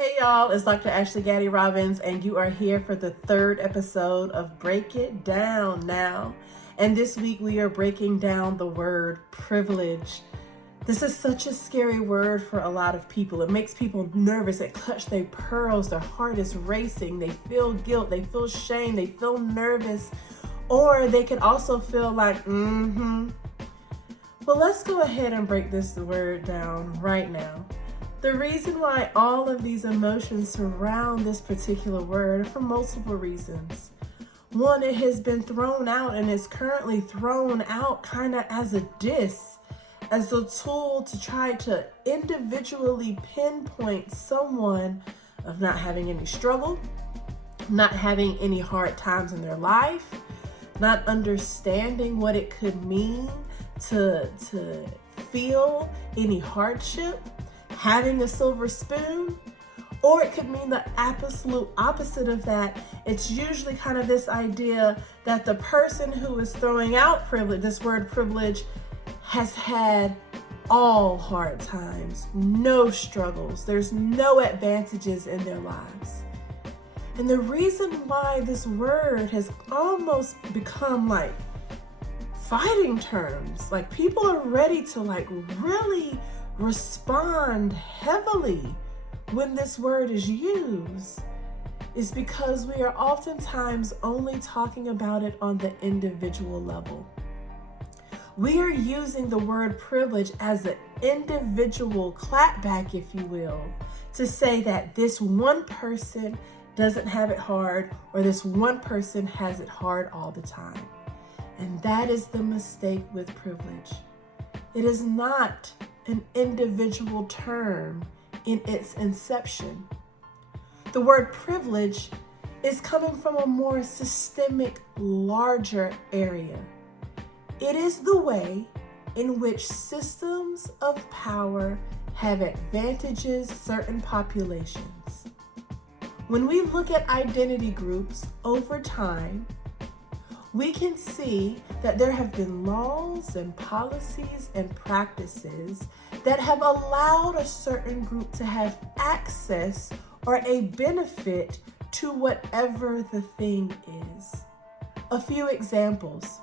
Hey y'all, it's Dr. Ashley Gaddy Robbins, and you are here for the third episode of Break It Down Now. And this week we are breaking down the word privilege. This is such a scary word for a lot of people. It makes people nervous. It clutches their pearls. Their heart is racing. They feel guilt. They feel shame. They feel nervous. Or they can also feel like, Well, let's go ahead and break this word down right now. The reason why all of these emotions surround this particular word are for multiple reasons. One, it has been thrown out and is currently thrown out kind of as a diss, as a tool to try to individually pinpoint someone of not having any struggle, not having any hard times in their life, not understanding what it could mean to feel any hardship, having a silver spoon, or it could mean the absolute opposite of that. It's usually kind of this idea that the person who is throwing out privilege, this word privilege, has had all hard times, no struggles, there's no advantages in their lives. And the reason why this word has almost become like fighting terms, like people are ready to really respond heavily when this word is used, is because we are oftentimes only talking about it on the individual level. We are using the word privilege as an individual clapback, if you will, to say that this one person doesn't have it hard, or this one person has it hard all the time. And that is the mistake with privilege. It is not an individual term in its inception. The word privilege is coming from a more systemic, larger area. It is the way in which systems of power have advantages certain populations. When we look at identity groups over time, we can see that there have been laws and policies and practices that have allowed a certain group to have access or a benefit to whatever the thing is. A few examples.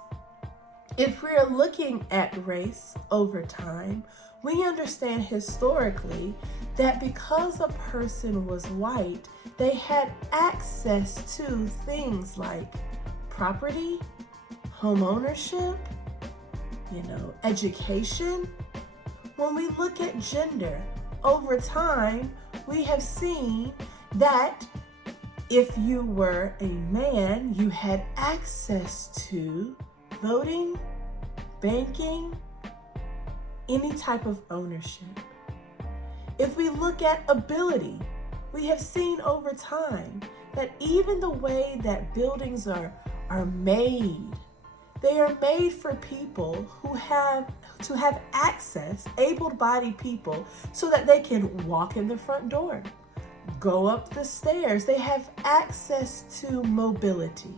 If we're looking at race over time, we understand historically that because a person was white, they had access to things like property, home ownership, education. When we look at gender, over time, we have seen that if you were a man, you had access to voting, banking, any type of ownership. If we look at ability, we have seen over time that even the way that buildings are made, they are made for people who have to have access, able-bodied people, so that they can walk in the front door, go up the stairs. They have access to mobility.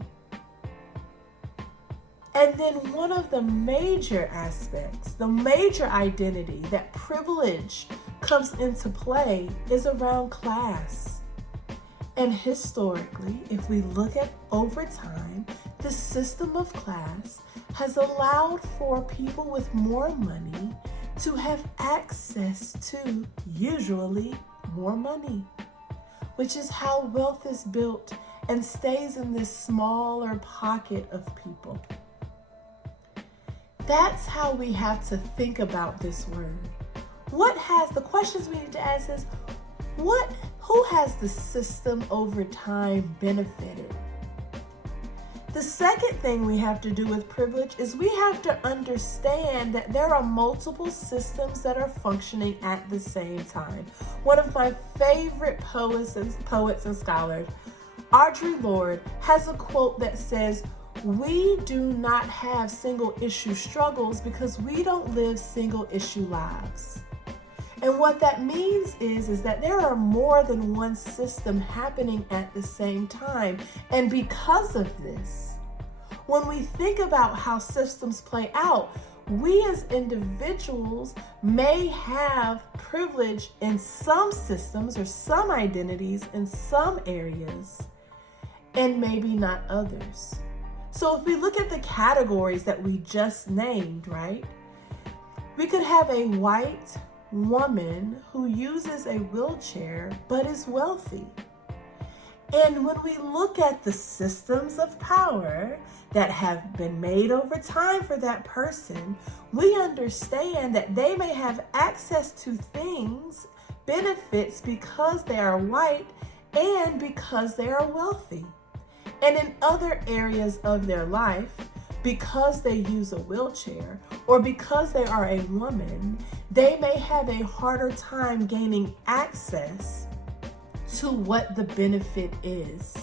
And then one of the major aspects, the major identity that privilege comes into play is around class. And historically, if we look at over time, the system of class has allowed for people with more money to have access to usually more money, which is how wealth is built and stays in this smaller pocket of people. That's how we have to think about this word. The questions we need to ask is, who has the system over time benefited? The second thing we have to do with privilege is we have to understand that there are multiple systems that are functioning at the same time. One of my favorite poets and scholars, Audre Lorde, has a quote that says, "We do not have single issue struggles because we don't live single issue lives." And what that means is that there are more than one system happening at the same time. And because of this, when we think about how systems play out, we as individuals may have privilege in some systems or some identities in some areas, and maybe not others. So if we look at the categories that we just named, right? We could have a white woman who uses a wheelchair but is wealthy. And when we look at the systems of power that have been made over time for that person, we understand that they may have access to things, benefits, because they are white and because they are wealthy. And in other areas of their life, because they use a wheelchair or because they are a woman, they may have a harder time gaining access to what the benefit is.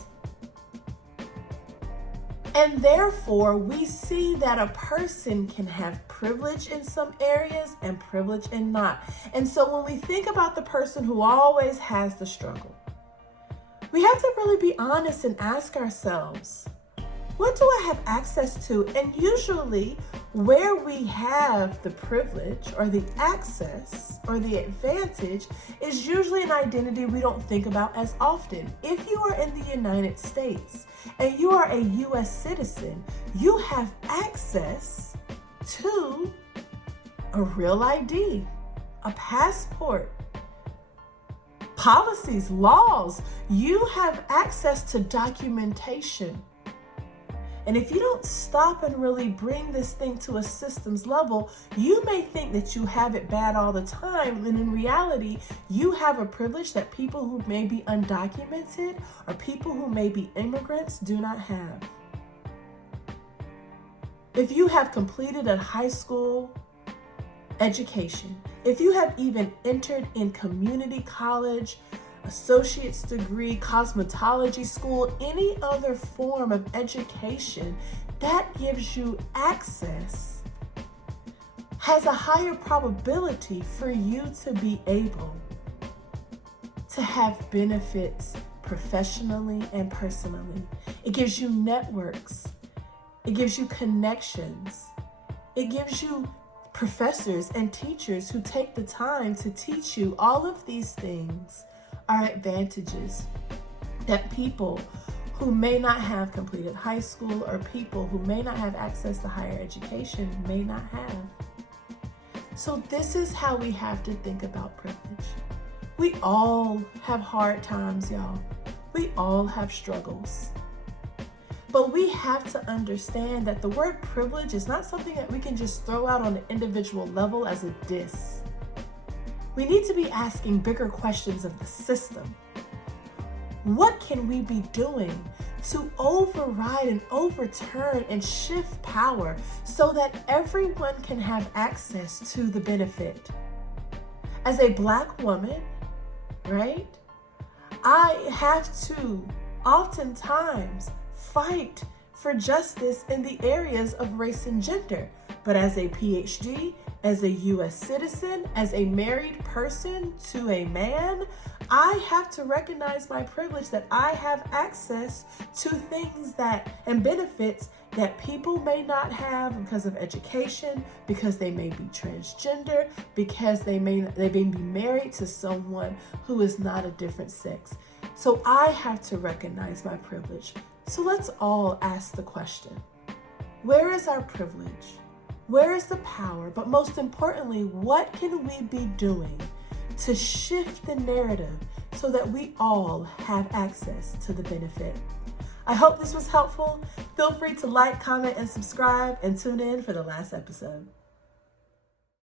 And therefore, we see that a person can have privilege in some areas and privilege in not. And so when we think about the person who always has the struggle, we have to really be honest and ask ourselves, what do I have access to? And usually where we have the privilege or the access or the advantage is usually an identity we don't think about as often. If you are in the United States and you are a U.S. citizen, you have access to a real ID, a passport, policies, laws. You have access to documentation. And if you don't stop and really bring this thing to a systems level, you may think that you have it bad all the time, when in reality, you have a privilege that people who may be undocumented or people who may be immigrants do not have. If you have completed a high school education, if you have even entered in community college, associate's degree, cosmetology school, any other form of education that gives you access, has a higher probability for you to be able to have benefits professionally and personally. It gives you networks. It gives you connections. It gives you professors and teachers who take the time to teach you. All of these things are advantages that people who may not have completed high school or people who may not have access to higher education may not have. So this is how we have to think about privilege. We all have hard times, y'all. We all have struggles. But we have to understand that the word privilege is not something that we can just throw out on an individual level as a diss. We need to be asking bigger questions of the system. What can we be doing to override and overturn and shift power so that everyone can have access to the benefit? As a Black woman, right, I have to oftentimes fight for justice in the areas of race and gender. But as a PhD, as a U.S. citizen, as a married person to a man, I have to recognize my privilege that I have access to things and benefits that people may not have because of education, because they may be transgender, because they may be married to someone who is not a different sex. So I have to recognize my privilege. So let's all ask the question, where is our privilege? Where is the power? But most importantly, what can we be doing to shift the narrative so that we all have access to the benefit? I hope this was helpful. Feel free to like, comment, and subscribe, and tune in for the last episode.